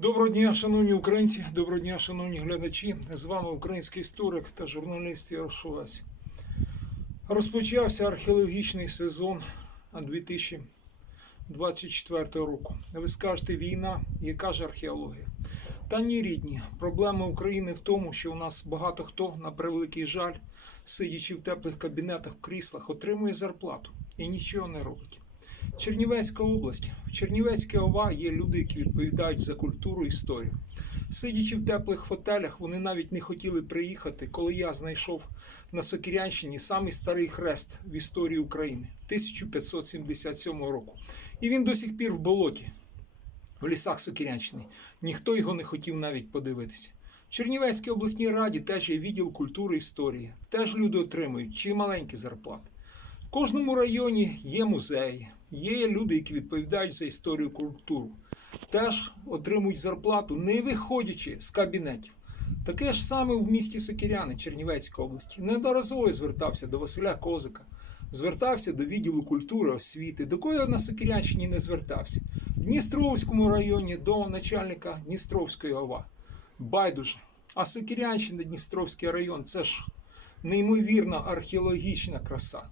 Доброго дня, шановні українці, доброго дня, шановні глядачі. З вами український історик та журналіст Ярошовець. Розпочався археологічний сезон 2024 року. Ви скажете, війна, яка ж археологія? Та ні, рідні. Проблема України в тому, що у нас багато хто, на превеликий жаль, сидячи в теплих кабінетах, в кріслах, отримує зарплату і нічого не робить. Чернівецька область. В Чернівецькій ОВА є люди, які відповідають за культуру і історію. Сидячи в теплих фотелях, вони навіть не хотіли приїхати, коли я знайшов на Сокірянщині самий старий хрест в історії України 1577 року. І він до сих пір в болоті, в лісах Сокірянщини. Ніхто його не хотів навіть подивитися. В Чернівецькій обласній раді теж є відділ культури і історії. Теж люди отримують чи маленькі зарплати. В кожному районі є музеї, є люди, які відповідають за історію культуру. Теж отримують зарплату, не виходячи з кабінетів. Таке ж саме в місті Сокіряни Чернівецької області. Неодноразово звертався до Василя Козика, звертався до відділу культури, освіти, до кого на Сокірянщині не звертався. В Дністровському районі до начальника Дністровської ОВА. Байдуже. А Сокірянщина, Дністровський район це ж неймовірна археологічна краса.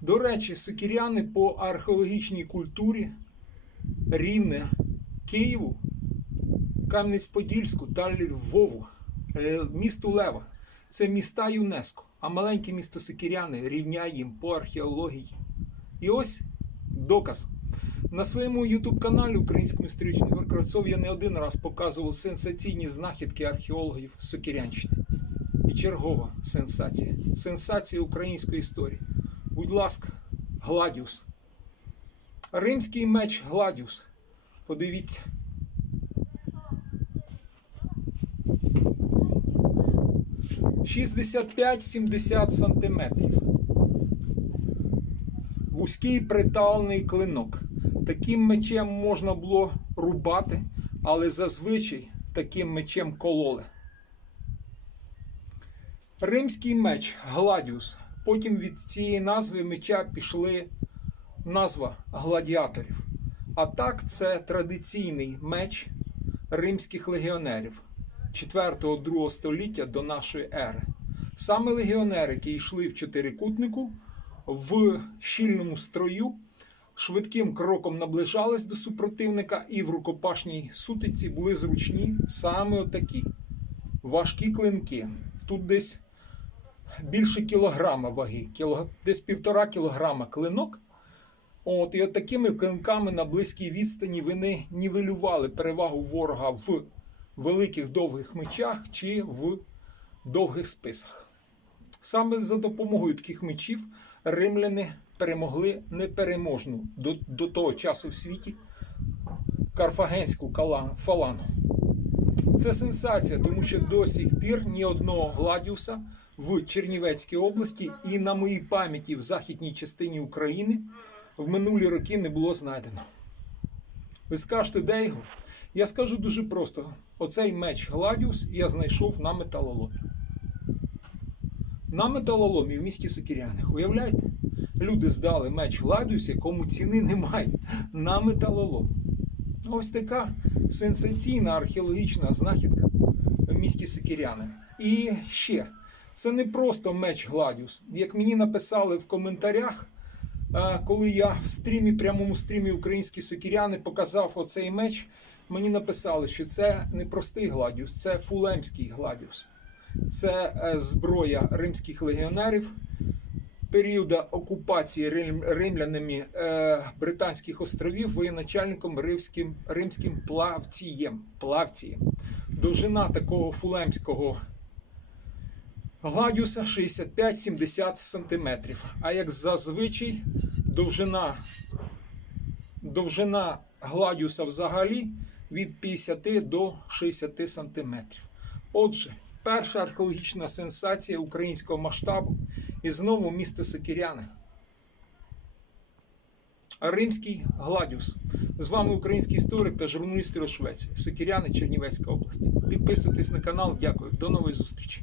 До речі, сокіряни по археологічній культурі Рівне, Києву, Кам'янець-Подільську та Львову, е, місту Лева. Це міста ЮНЕСКО, а маленьке місто Сокіряни рівняє їм по археології. І ось доказ. На своєму ютуб-каналі Українському історичному Горкравцов я не один раз показував сенсаційні знахідки археологів Сокірянщини. І чергова сенсація. Сенсація української історії. Будь ласка, Гладіус. Римський меч Гладіус. Подивіться. Шістдесят 70 сантиметрів. Вузький приталений клинок. Таким мечем можна було рубати, але зазвичай таким мечем кололи. Римський меч Гладіус. Потім від цієї назви меча пішли назва гладіаторів. А так, це традиційний меч римських легіонерів 4-2 століття до нашої ери. Саме легіонери, які йшли в чотирикутнику, в щільному строю, швидким кроком наближались до супротивника і в рукопашній сутиці були зручні саме отакі важкі клинки. Тут десь більше кілограма ваги, десь півтора кілограма клинок. От, І от такими клинками на близькій відстані вони нівелювали перевагу ворога в великих довгих мечах чи в довгих списах. Саме за допомогою таких мечів римляни перемогли непереможну до, до того часу в світі карфагенську фалангу. Це сенсація, тому що до сих пір ні одного гладіуса в Чернівецькій області і на моїй пам'яті в західній частині України в минулі роки не було знайдено. Ви скажете, де його? Я скажу дуже просто: оцей меч Гладіус я знайшов на металоломі. На металоломі в місті Сокіряних. Уявляєте? Люди здали меч Гладіус, якому ціни немає. На металолом. Ось така сенсаційна археологічна знахідка в місті Сокіряни. І ще. Це не просто меч Гладіус. Як мені написали в коментарях, коли я в стрімі, прямому стрімі українські сокіряни показав оцей меч, мені написали, що це не простий Гладіус, це фулемський Гладіус. Це е, зброя римських легіонерів періоду окупації римлянами е, Британських островів воєначальником римським, римським плавцієм. плавцієм. Довжина такого фулемського гладіуса 65-70 см. А як зазвичай довжина довжина гладіуса взагалі від 50 до 60 см. Отже, перша археологічна сенсація українського масштабу і знову місто Сокіряни. Римський Гладіус. З вами український історик та журналіст Швець. Сокіряни, Чернівецька область. Підписуйтесь на канал. Дякую. До нової зустрічі.